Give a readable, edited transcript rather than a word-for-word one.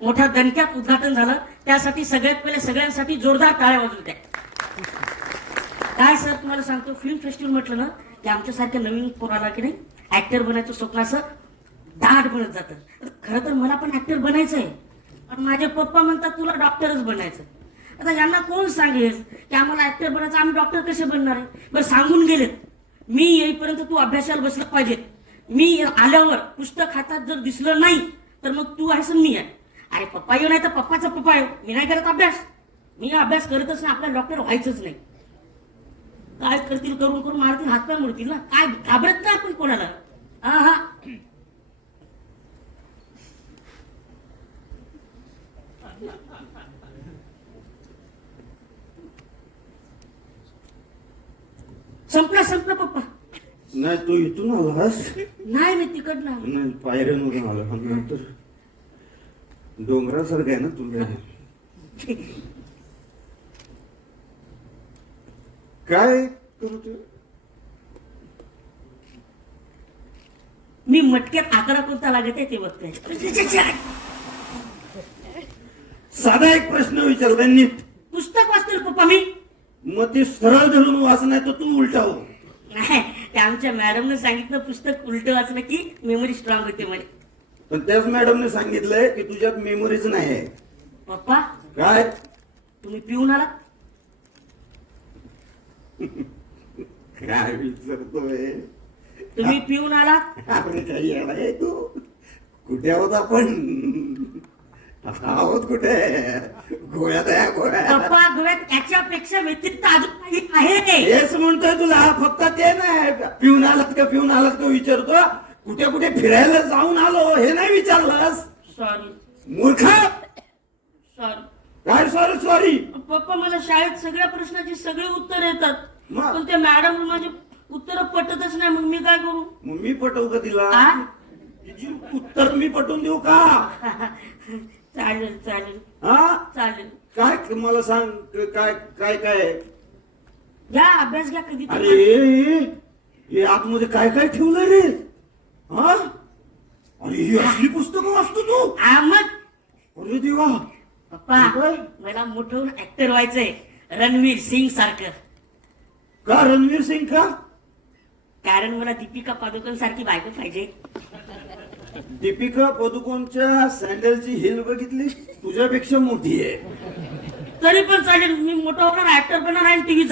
मोठ्या दणक्यात उद्घाटन झालं. त्यासाठी सगळ्यात पहिले सगळ्यांसाठी जोरदार टाळ्या वाजवून द्या. काय सर तुम्हाला सांगतो, फिल्म फेस्टिवल म्हटलं ना की आमच्यासारख्या नवीन पोराला की नाही ऍक्टर बनायचं स्वप्न असं दाट बनत जातं. खरं तर मला पण ऍक्टर बनायचंय, पण माझे पप्पा म्हणतात तुला डॉक्टरच बनायचं. आता यांना कोण सांगेल की आम्हाला ऍक्टर बनायचं, आम्ही डॉक्टर कसे बनणार आहे. बरं सांगून गेलेत, मी येईपर्यंत तू अभ्यासाला बसलं पाहिजे. मी आल्यावर पुस्तक हातात जर दिसलं नाही तर मग तू आहेस आणि मी आहे. अरे पप्पा येऊ नाही तर पप्पाचा पप्पा येऊ, मी नाही करत अभ्यास. मी अभ्यास करतच नाही, आपल्याला डॉक्टर व्हायचंच नाही. काय करतील, करून करून मारतील, हातपाय मोडतील ना. काय घाबरत नाही आपण कोणाला. हा हा संपला पप्पा. नाही तू इथून आलास? नाही मी तिकडला. नाही पायऱ्यांवरून आला. नंतर डोंगरासारखं आहे ना तुला. काय करतो? मी मटक्यात आकडा कोणता लागत आहे ते बघतोय. साधा एक प्रश्न विचारला नीट. पुस्तक वाचतो पप्पा मी. मग ते सरळ धरून वाच, नाही तर तू उलटाव. नाही ते आमच्या मॅडमने सांगितलं पुस्तक उलट वाचलं की मेमरी स्ट्रॉंग होते म्हणे. पण त्याच मॅडमने सांगितलंय की तुझ्यात मेमरीच नाही आहे. पप्पा काय तुम्ही पिऊन आला? काय विचारतोय? तुम्ही पिऊन आला? अरे काही आहे तू. कुठे आहोत आपण? आहोत कुठे? गोव्यात आहे गोव्यात. पप्पा गोव्यात याच्यापेक्षा व्यतिरिक्त अजून काही आहे. हेच म्हणतोय तुला, फक्त ते नाही. पिऊन आलात का विचारतो. कुठे कुठे फिरायला जाऊन आलो हे नाही विचारलंस? सॉरी मूर्खा. सॉरी. काय सॉरी? पप्पा मला शाळेत सगळ्या प्रश्नाची सगळे उत्तर येतात, मग? पण त्या मॅडम माझे उत्तर पटतच नाही. मग मी काय करू? मग मी पटवू का तिला? आ? तिची उत्तर मी पटवून देऊ का? चालेल चालेल हा चालेल. काय मला सांग. काय काय काय घ्या अभ्यास घ्या कधी. अरे हे आतमध्ये काय काय ठेवलंय रे? हा अरे ही असली पुस्तकं वाचतो तू? मग अरे देवा. पप्पा काय? मला मोठं ऍक्टर व्हायचंय, रणवीर सिंग सारखं. का रणवीर सिंग का? कारण मला दीपिका पादुकोण सारखी बायको पाहिजे. दीपिका पदुकोणच्या सँडलची हिल बघितली? तुझ्यापेक्षा मोठी आहे. तरी पण चालेल, मी मोठा होणार ऍक्टर बनणार आणि टीव्ही